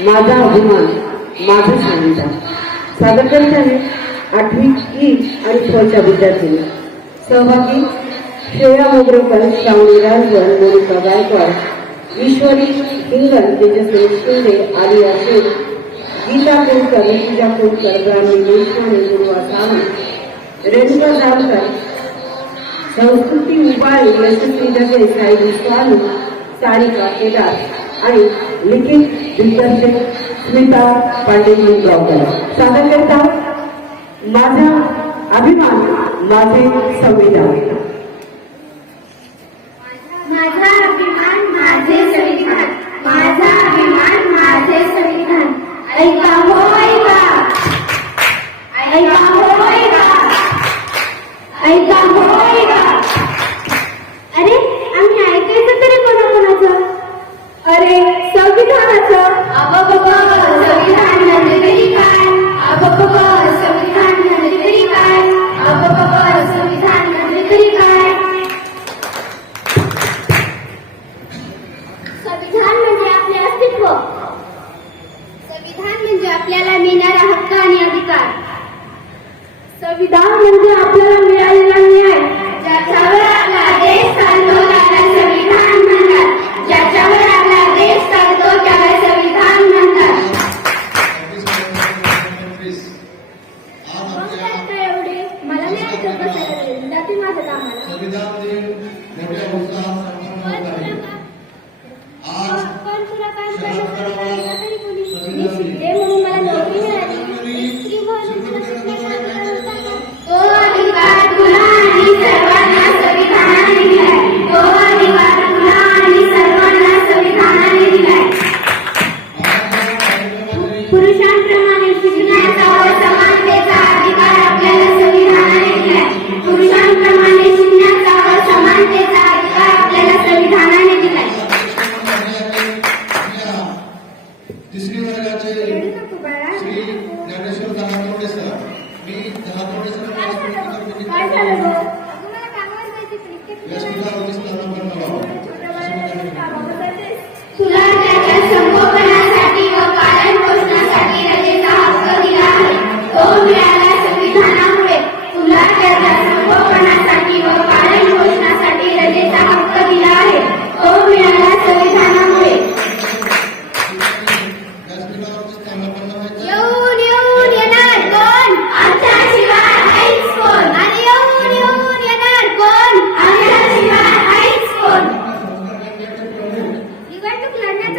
माझा अभिमान माझं सांगितलं सादर करत आहे आठवी ई आणि छच्या विद्यार्थी सहभागी श्रेया मोगरेकर श्रावणी राजन मोनिका गायकवाड ईश्वरी हिंगण तेजस्वी शिंदे आलिया शेख गीता कुलकर पूजा कुलकर ग्रामीण देशपांडे गुरुवा सावंत रेणुका जामकर संस्कृती उपाय यशस्वी जगे साई स्वामी सारिका केदार आणि लिखित दिग्दर्शक स्मिता पांडे गावकर सादर करता माझा अभिमान माझे संविधान. ऐका हो ऐका. ऐका हो, हो संविधान म्हणजे आपले अस्तित्व. संविधान म्हणजे आपल्याला मिळणारा हक्क आणि अधिकार. संविधान म्हणजे आपल्याला मिळालेला न्याय ज्याच्यावर आपला देश चालतो त्याला संविधान म्हणतात. ज्याच्यावर आपला देश चालतो त्याला संविधान म्हणतात. एवढे? मला नाही जाते माझ्या कामाला. विद्यापीठाचे श्री ज्ञानेश्वर दहातोडे सर मी दहातोडे सर व्यासपीठाचा व्यासपीठाला विस्तार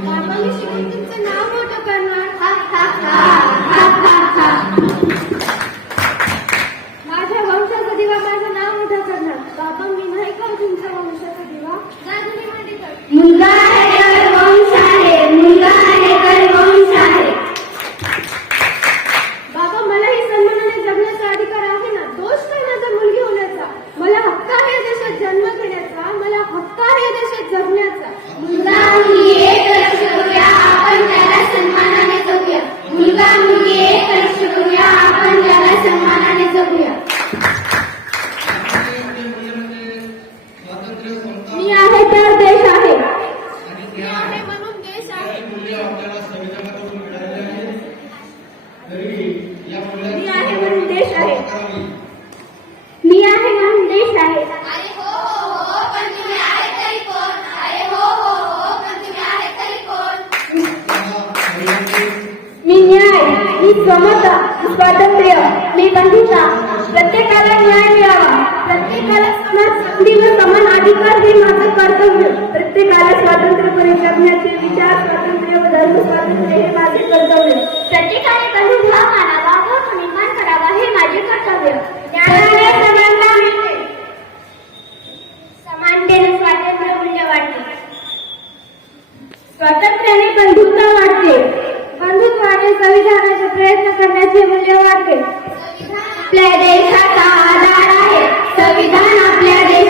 妈妈你是不是在哪 आहे. मी आहे म्हणून देश आहे. मी न्याय मी समता स्वातंत्र्य मी बंधुता. प्रत्येकाला न्याय मिळावा. प्रत्येकाला समान संधी व समान अधिकार हे माझं कर्तव्य. प्रत्येकाला स्वातंत्र्यपणे जगण्याचे विचार स्वातंत्र्य व धर्म स्वातंत्र्य हे माझे कर्तव्य. प्रत्येकाने बंधुभाव मानावा. त्याने बंधुत्व वाढते. बंधुत्वाने संविधानाचे प्रयत्न करण्याचे मूल्य वाढते. आपल्या देशाचा आधार आहे. संविधान आपल्या देश